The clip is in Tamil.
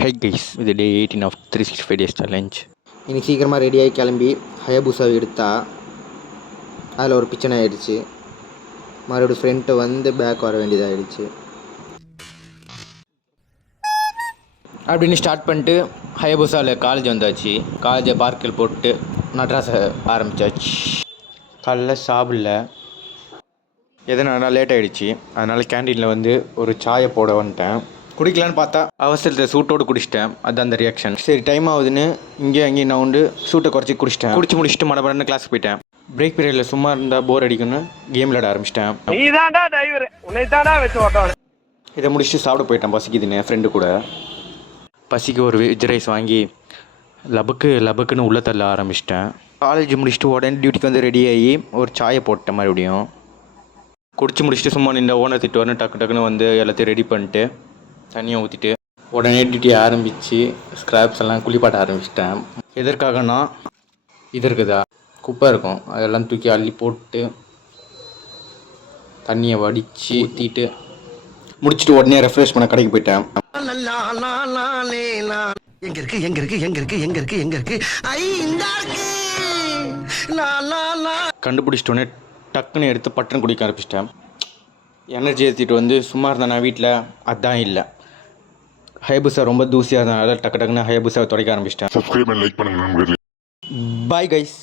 Hi guys, இது டே 18 of 365 days challenge. இன்றைக்கி சீக்கிரமாக ரெடியாகி கிளம்பி ஹயபுசாவை எடுத்தா அதில் ஒரு பிரச்சனை ஆகிடுச்சு. மறுபடியும் ஃப்ரெண்ட்டை வந்து பேக் வர வேண்டியதாகிடுச்சு. அப்படின்னு ஸ்டார்ட் பண்ணிட்டு ஹயபுசாவில் காலேஜ் வந்தாச்சு. காலேஜை பார்க்கில் போட்டு நட்ராஸை ஆரம்பித்தாச்சு. காலைல சாப்பிடல, எதனால லேட் ஆகிடுச்சு. அதனால் கேன்டீனில் வந்து ஒரு சாயை போட வந்துட்டேன். குடிக்கலான்னு பார்த்தா அவசரத்தை சூட்டோடு குடிச்சிட்டேன். அதுதான் அந்த ரியாக்ஷன். சரி டைம் ஆகுதுன்னு இங்கே அங்கேயும் நான் வந்து சூட்டை குறைச்சி குடிச்சிட்டேன். குடிச்சு முடிச்சுட்டு மடமடன்னு கிளாஸுக்கு போயிட்டேன். பிரேக் பீரியடில் சும்மா இருந்தால் போர் அடிக்குன்னு கேம் விளையாட ஆரம்பிச்சிட்டேன். இதை முடிச்சுட்டு சாப்பிட போயிட்டேன். பசிக்குதுன்னு ஃப்ரெண்டு கூட. பசிக்கு ஒரு வெஜ் ரைஸ் வாங்கி லபக்குன்னு உள்ளே தள்ள ஆரம்பிச்சிட்டேன். காலேஜ் முடிச்சுட்டு உடனே டியூட்டிக்கு வந்து ரெடி ஆகி ஒரு சாயை போட்டேன். மறுபடியும் குடிச்சு முடிச்சுட்டு சும்மா நின்று ஓனர் திட்டுவார்னு டக்குன்னு வந்து எல்லாத்தையும் ரெடி பண்ணிட்டு தண்ணியை ஊற்றிட்டு உடனே டியூட்டி ஆரம்பித்து ஸ்க்ராப்ஸ் எல்லாம் குளிப்பாட்ட ஆரம்பிச்சிட்டேன். எதற்காகனா இது இருக்குதா குப்பை இருக்கும், அதெல்லாம் தூக்கி அள்ளி போட்டு தண்ணியை வடித்து ஊற்றிட்டு முடிச்சுட்டு உடனே ரெஃப்ரெஷ் பண்ண கடைக்கு போயிட்டேன். கண்டுபிடிச்சிட்டோன்னே டக்குன்னு எடுத்து பட்டன் குடிக்க ஆரம்பிச்சிட்டேன். எனர்ஜி ஏற்றிட்டு வந்து சும்மா இருந்தேன் நான் வீட்டில். அதான் இல்லை, ஹயபுசா ரொம்ப தூசியாக இருந்தனால டக்குன்னு ஹயபுசாவை துடைக்க ஆரம்பிச்சிட்டேன். சப்ஸ்கிரைப் அண்ட் லைக் பண்ணுங்க. Bye guys.